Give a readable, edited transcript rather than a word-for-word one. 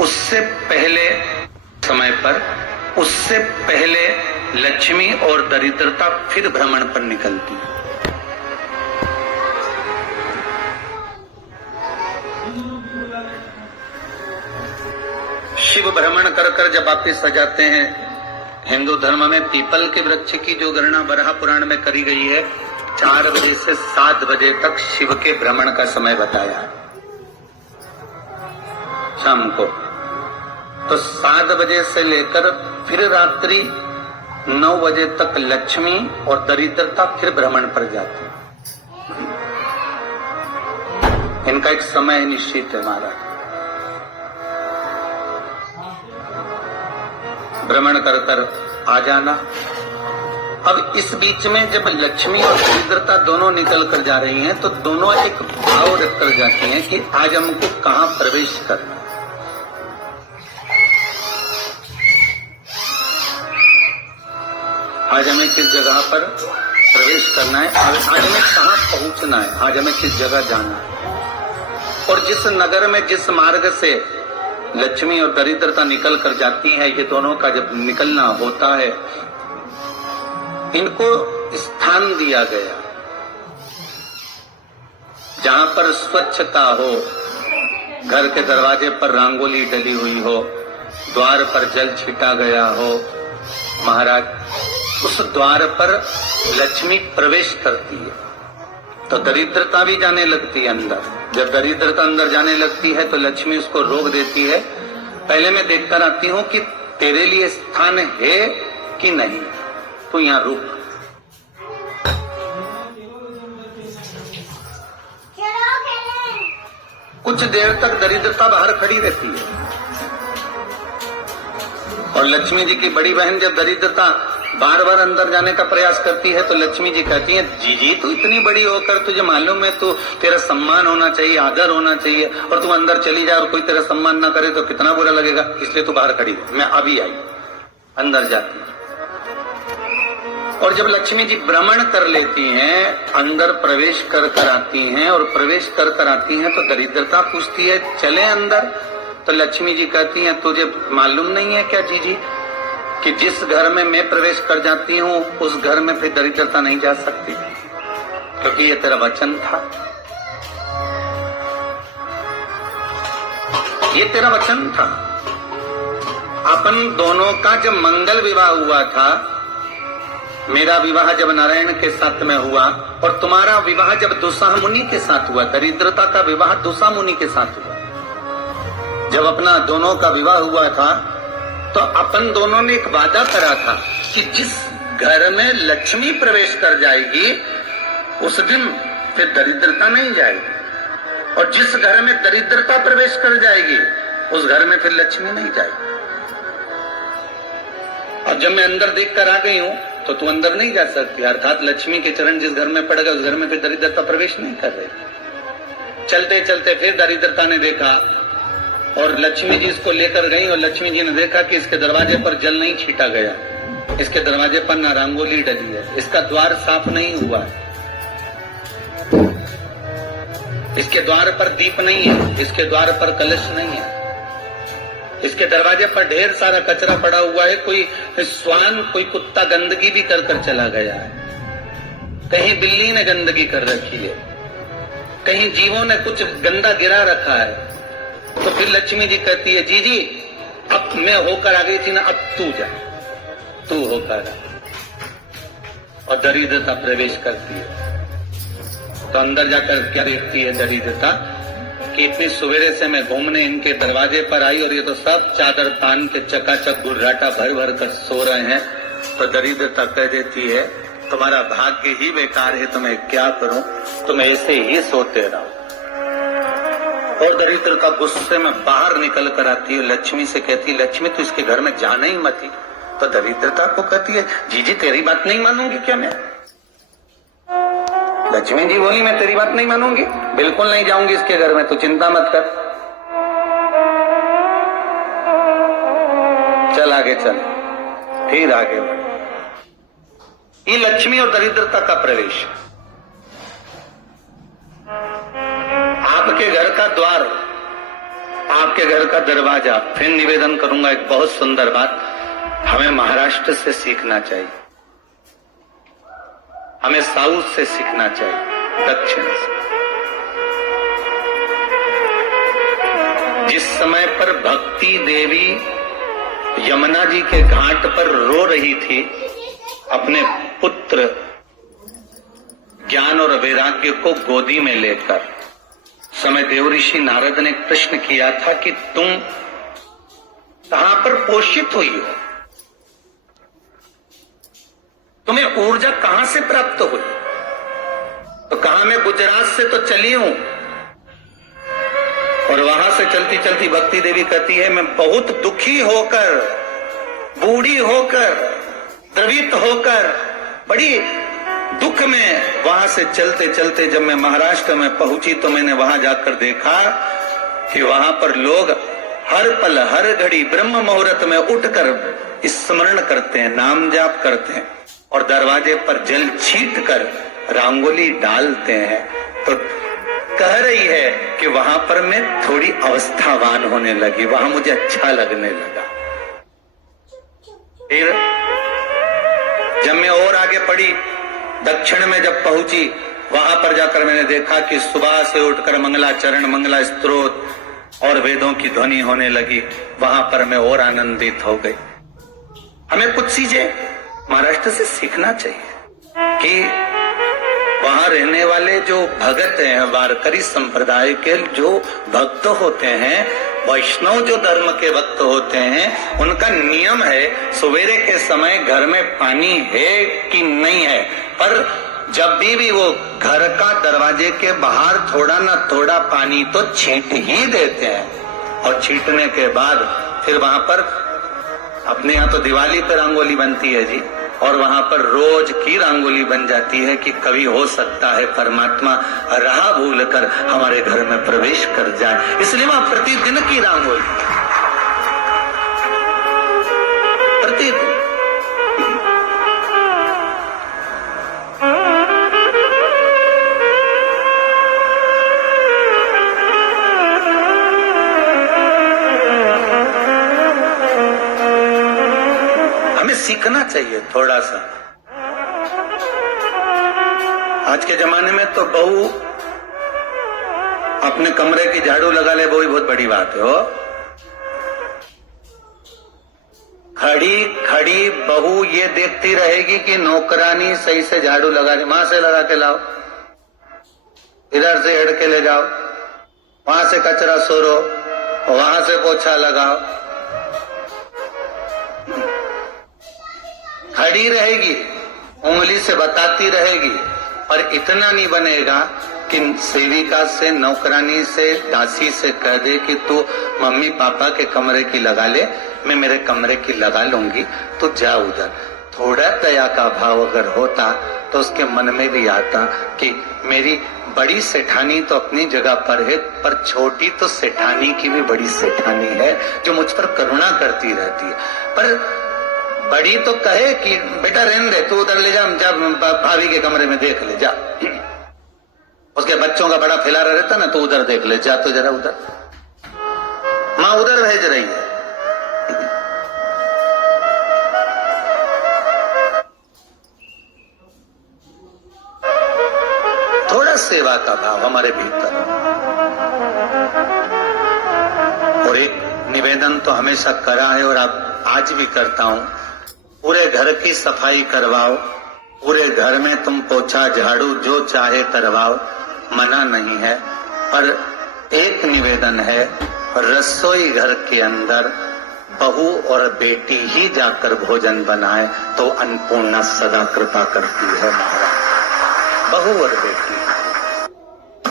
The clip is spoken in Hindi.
उससे पहले समय पर, उससे पहले लक्ष्मी और दरिद्रता फिर भ्रमण पर निकलती है। शिव भ्रमण कर कर जब वापिस आ जाते हैं, हिंदू धर्म में पीपल के वृक्ष की जो गणना वराह पुराण में करी गई है, 4 बजे से 7 बजे तक शिव के भ्रमण का समय बताया है शाम को। तो 7 बजे से लेकर फिर रात्रि 9 बजे तक लक्ष्मी और दरिद्रता फिर भ्रमण पर जाती है। इनका एक समय निश्चित है महाराज। भ्रमण कर कर आ जाना। अब इस बीच में जब लक्ष्मी और दरिद्रता दोनों निकल कर जा रही हैं, तो दोनों एक भाव रख कर जाती हैं कि आज हमको कहां प्रवेश करना। आज हमें किस जगह पर प्रवेश करना है, आज हमें कहां पहुंचना है, आज हमें किस जगह जाना है। और जिस नगर में जिस मार्ग से लक्ष्मी और दरिद्रता निकल कर जाती है, ये दोनों का जब निकलना होता है, इनको स्थान दिया गया जहां पर स्वच्छता हो, घर के दरवाजे पर रंगोली डली हुई हो, द्वार पर जल छिटा गया हो। महाराज, उस द्वार पर लक्ष्मी प्रवेश करती है तो दरिद्रता भी जाने लगती है अंदर। जब दरिद्रता अंदर जाने लगती है तो लक्ष्मी उसको रोक देती है। पहले मैं देखकर आती हूं कि तेरे लिए स्थान है कि नहीं, तो यहां रुक। कुछ देर तक दरिद्रता बाहर खड़ी रहती है और लक्ष्मी जी की बड़ी बहन जब दरिद्रता बार बार अंदर जाने का प्रयास करती है तो लक्ष्मी जी कहती हैं, जीजी तू इतनी बड़ी होकर तुझे मालूम है तो तेरा सम्मान होना चाहिए, आदर होना चाहिए, और तू अंदर चली जाए और कोई तेरा सम्मान ना करे तो कितना बुरा लगेगा, इसलिए तू बाहर खड़ी है। मैं अभी आई, अंदर जाती। और जब लक्ष्मी जी भ्रमण कर लेती हैं, अंदर प्रवेश कर कर आती हैं, और प्रवेश कर कर आती हैं तो दरिद्रता पूछती है चले अंदर। तो लक्ष्मी जी कहती हैं, तुझे मालूम नहीं है क्या जीजी कि जिस घर में मैं प्रवेश कर जाती हूँ उस घर में फिर दरिद्रता नहीं जा सकती, क्योंकि ये तेरा वचन था, ये तेरा वचन था। अपन दोनों का जब मंगल विवाह हुआ था, मेरा विवाह जब नारायण के साथ में हुआ और तुम्हारा विवाह जब दुस्साह मुनि के साथ हुआ, दरिद्रता का विवाह दुस्साह मुनि के साथ हुआ। जब अपना दोनों का विवाह हुआ था तो अपन दोनों ने एक वादा करा था कि जिस घर में लक्ष्मी प्रवेश कर जाएगी उस दिन फिर दरिद्रता नहीं जाएगी, और जिस घर में दरिद्रता प्रवेश कर जाएगी उस घर में फिर लक्ष्मी नहीं जाएगी। और जब मैं अंदर देख कर आ गई हूं तो तू अंदर नहीं जा सकती, अर्थात लक्ष्मी के चरण जिस घर में पड़ गए उस घर में फिर दरिद्रता प्रवेश नहीं कर रही। चलते चलते फिर दरिद्रता ने देखा और लक्ष्मी जी इसको लेकर गई, और लक्ष्मी जी ने देखा कि इसके दरवाजे पर जल नहीं छीटा गया, इसके दरवाजे पर ना रंगोली डली है, इसका द्वार साफ नहीं हुआ, इसके द्वार पर दीप नहीं है, इसके द्वार पर कलश नहीं है, इसके दरवाजे पर ढेर सारा कचरा पड़ा हुआ है, कोई श्वान कोई कुत्ता गंदगी भी कर कर चला गया है, कहीं बिल्ली ने गंदगी कर रखी है, कहीं जीवों ने कुछ गंदा गिरा रखा है। तो फिर लक्ष्मी जी कहती है, जी जी अब मैं होकर आ गई थी ना, अब तू जा, तू होकर आ। और दरिद्रता प्रवेश करती है तो अंदर जाकर क्या देखती है दरिद्रता कि इतनी सवेरे से मैं घूमने इनके दरवाजे पर आई और ये तो सब चादर तान के चकाचक गुर्राटा भर भर कर सो रहे हैं। तो दरिद्रता कह देती है, तुम्हारा भाग्य ही बेकार है, तो मैं क्या करूं, तुम ऐसे ही सोते रहो। और दरिद्रता गुस्से में बाहर निकल कर आती है, लक्ष्मी से कहती है, लक्ष्मी तू इसके घर में जाना ही मत ही। तो दरिद्रता को कहती है, जीजी तेरी बात नहीं मानूंगी क्या मैं? लक्ष्मी जी बोली, मैं तेरी बात नहीं मानूंगी, बिल्कुल नहीं जाऊंगी इसके घर में, तू चिंता मत कर, चल आगे चल। फिर आगे बढ़े। ये लक्ष्मी और दरिद्रता का प्रवेश। आपके घर का द्वार आपके घर का दरवाजा। फिर निवेदन करूंगा एक बहुत सुंदर बात, हमें महाराष्ट्र से सीखना चाहिए, हमें साउथ से सीखना चाहिए, दक्षिण से। जिस समय पर भक्ति देवी यमुना जी के घाट पर रो रही थी अपने पुत्र ज्ञान और वैराग्य को गोदी में लेकर, समय देवऋषि नारद ने प्रश्न किया था कि तुम कहां पर पोषित हुई हो, तुम्हें ऊर्जा कहां से प्राप्त हुई? तो कहा मैं गुजरात से तो चली हूं। और वहां से चलती चलती भक्ति देवी कहती है मैं बहुत दुखी होकर, बूढ़ी होकर, द्रवित होकर, बड़ी दुख में वहां से चलते चलते जब मैं महाराष्ट्र में पहुंची तो मैंने वहां जाकर देखा कि वहां पर लोग हर पल हर घड़ी ब्रह्म मुहूर्त में उठकर स्मरण करते हैं, नाम जाप करते हैं और दरवाजे पर जल छीट कर रंगोली डालते हैं। तो कह रही है कि वहां पर मैं थोड़ी अवस्थावान होने लगी, वहां मुझे अच्छा लगने लगा। फिर जब मैं और आगे पढ़ी, दक्षिण में जब पहुंची, वहां पर जाकर मैंने देखा कि सुबह से उठकर मंगलाचरण, मंगला स्तोत्र और वेदों की ध्वनि होने लगी। वहां पर मैं और आनंदित हो गई। हमें कुछ चीजें महाराष्ट्र से सीखना चाहिए कि वहां रहने वाले जो भगत हैं, वारकरी संप्रदाय के जो भक्त होते हैं, वैष्णव जो धर्म के भक्त होते हैं, उनका नियम है सवेरे के समय घर में पानी है कि नहीं है, पर जब भी वो घर का दरवाजे के बाहर थोड़ा ना थोड़ा पानी तो छींट ही देते हैं। और छींटने के बाद फिर वहां पर अपने यहाँ तो दिवाली पर रंगोली बनती है जी, और वहां पर रोज की रंगोली बन जाती है कि कभी हो सकता है परमात्मा राह भूल कर हमारे घर में प्रवेश कर जाए, इसलिए वहां प्रतिदिन की रंगोली, प्रतिदिन। हमें सीखना चाहिए थोड़ा सा। आज के जमाने में तो बहू अपने कमरे की झाड़ू लगा ले, वो ही बहुत बड़ी बात है। हो खड़ी खड़ी बहू ये देखती रहेगी कि नौकरानी सही से झाड़ू लगा दे, वहां से लगा के लाओ, इधर से हेड़ के ले जाओ, वहां से कचरा सोरो, वहां से पोछा लगाओ। खड़ी रहेगी, उंगली से बताती रहेगी, और इतना नहीं बनेगा कि सेविका से, नौकरानी से, दासी से कह दे कि तू मम्मी पापा के कमरे की लगा ले, मैं मेरे कमरे की लगा लूंगी, तो जा उधर। थोड़ा दया का भाव अगर होता तो उसके मन में भी आता कि मेरी बड़ी सेठानी तो अपनी जगह पर है, पर छोटी तो सेठानी की भी बड़ी सेठानी है जो मुझ पर करुणा करती रहती है। पर बड़ी तो कहे कि बेटा रहने दे, तू उधर ले जा, भाभी के कमरे में देख ले जा। उसके बच्चों का बड़ा फैलारा रहता ना, तो उधर देख ले जा, तो जरा उधर, माँ उधर भेज रही है। थोड़ा सेवा का भाव हमारे भीतर। और एक निवेदन तो हमेशा करा है और आज भी करता हूं, पूरे घर की सफाई करवाओ, पूरे घर में तुम पोछा झाड़ू जो चाहे करवाओ, मना नहीं है। पर एक निवेदन है, रसोई घर के अंदर बहू और बेटी ही जाकर भोजन बनाए तो अन्नपूर्णा सदा कृपा करती है महाराज। बहू और बेटी